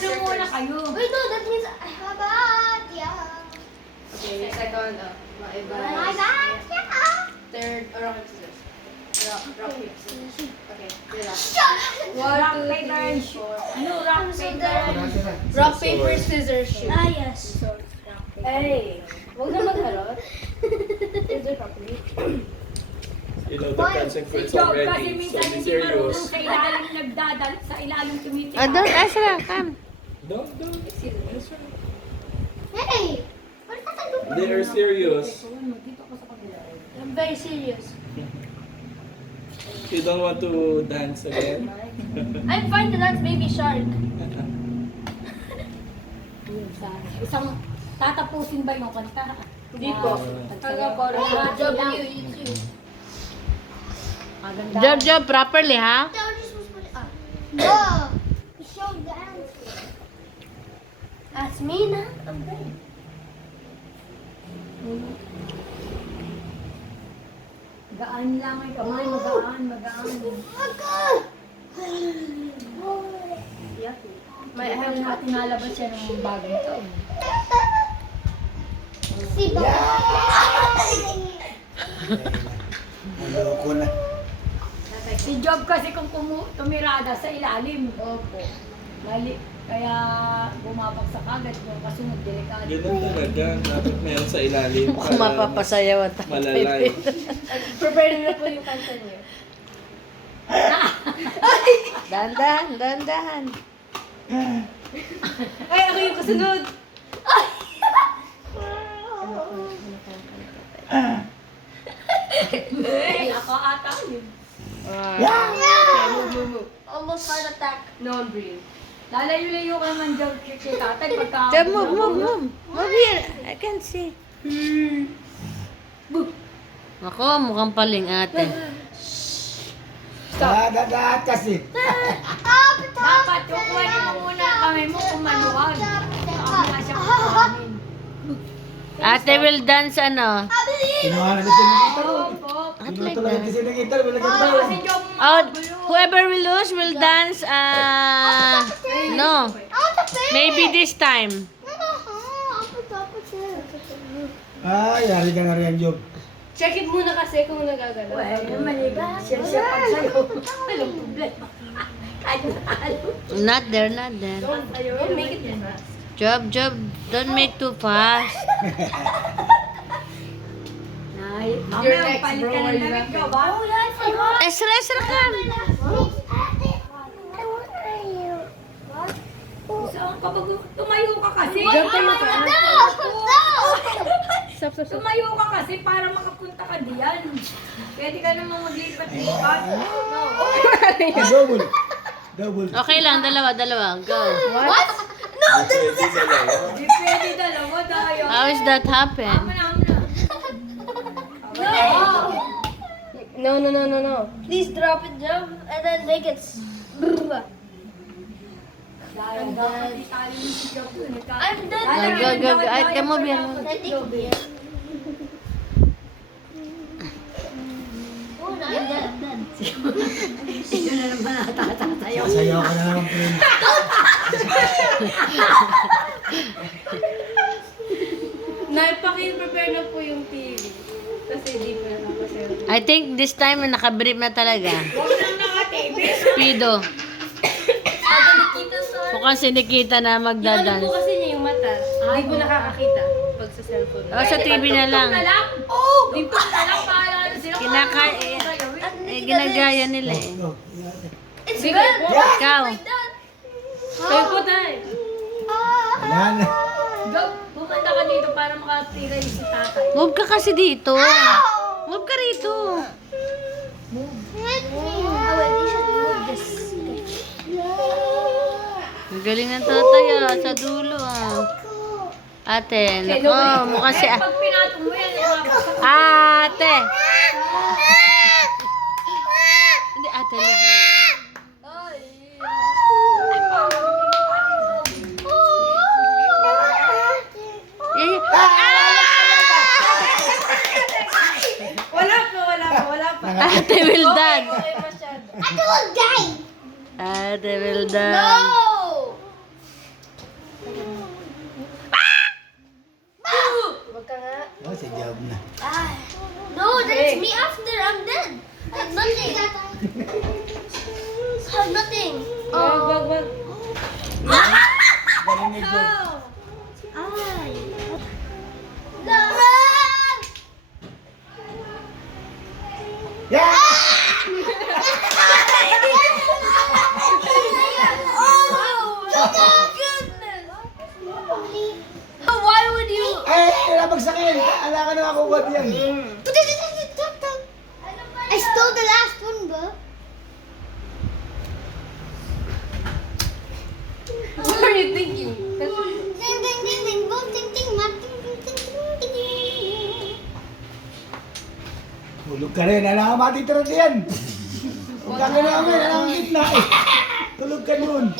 Tatlo muna kayo. Wait, no, that means how about yeah. Okay, second, maiba. My bad, yeah. Third, rock, paper, scissors. Rock, paper, scissors. Okay, good luck. Rock, 1, 2, paper, 3, shoot. 4. Ano, rock, paper? Rock, paper, scissors, shoot. Ah, yes. Hey, huwag na magharot. Scissors, properly. You know the consequence Si Job kasi already, so minsan be hindi marunong serious. sa ilalim nagdadal, sa ilalim tumitig. Don't, Ezra, come. Don't. Hey, what is that doing? They are serious. Dito ko sa kabila. I'm very serious. You don't want to dance again? I'm fine to dance, baby shark. Isang tatapusin ba yung kanta? Hindi po. Taga Parang Good job, lang. you too. Job, properly, ha? No, show the answer. That's me now. I'm ready. Gaan lang ay kamay, magaan. May ayaw natin nalabas yan ng bagong taon. Si Maloko na. Si Job kasi kung tumirada sa ilalim. Opo. Mali. Kaya bumabagsak agad yung kasunod, delikado. Ganun talaga. Dapat meron sa ilalim. Mukhang mapapasayaw at Malalay. Prepare na po yung kanta niyo. Dahan. Ay, ako yung kasunod. Ay, ako ata yun. Almost heart attack. No one breathe. Lalayo-layo ka naman, Job, kay tatay pagka... Job, move. Move here. I can see. Ako, mukhang paling ate. Dahat kasi. Dapat yung kuha mo muna ang kamay mo kung maluwag. Baka siya kukuhanin. Ate will dance, ano? Kinuha na si Nakita. Opo. Kinuha na si Nakita. Wala ka Kasi Job, Oh, whoever will lose will dance, no. Maybe this time. Ay, yari ka na rin, Job. Check it muna kasi kung nagagalaw. well, maliga. Siya pag sa'yo. Walang problema. Kahit natalo. Not there. Don't make it too fast. Job, don't make too fast. Mamaya, next, palit bro. ka ng damit, Job, ha? Ezra, come. Kapag tumayo ka kasi. Job, tayo ka. Tumayo ka kasi para makapunta ka diyan. Pwede ka namang maglipat-lipat. Double. Okay lang, dalawa. Go. Hindi pwede dalawa tayo. How is that happen? No. Please drop it, Job, and then make it. Dahil dapat itali mo si Job. I'm done. Go. Ay, come over here. Oh, no, I'm done. Sino na naman natatayo? Sasayaw ka na naman, friend. Naipaki-prepare na po yung TV. Kasi di pa nakasero. I think this time nakabrief na talaga. Huwag lang naka-TV. Speedo. Mukhang si Nikita na Yung ano po magdadance. kasi niya yung mata. Hindi po nakakakita pag sa cellphone. Oh, sa TV na lang. Na lang? Oo! Di pa na lang paalala sila. Ginagaya nila eh. Go. It's Sige good. po. Ikaw. Kayo po tayo. Yan. Job, pumunta ka dito para makatira yung si tatay. Move ka kasi dito. Move ka rito. Hit me. Oh, wait, you should move this. Ang galing ng tatay sa dulo Ate, nako, mukhang si... Pag pinatong mo yan, napapasa. Ate! Hindi, ate. Wala pa. Ate will dance. Okay masyado. I will die. Ate will dance. No. job na. No, that's me after I'm dead. I have nothing. I have nothing. Wag. Galing ni Job. Ay. Yeah! Why would you? Ay, nabagsakin! Ala ka na ako ba yan? I stole the last one, bro. What are you thinking? Ding ding ding ding boom ding ding mat ding ding ding ding ding. Tulog ka rin, alam ka matitira diyan. Huwag ka namin, alam ang gitna eh. Tulog ka nun.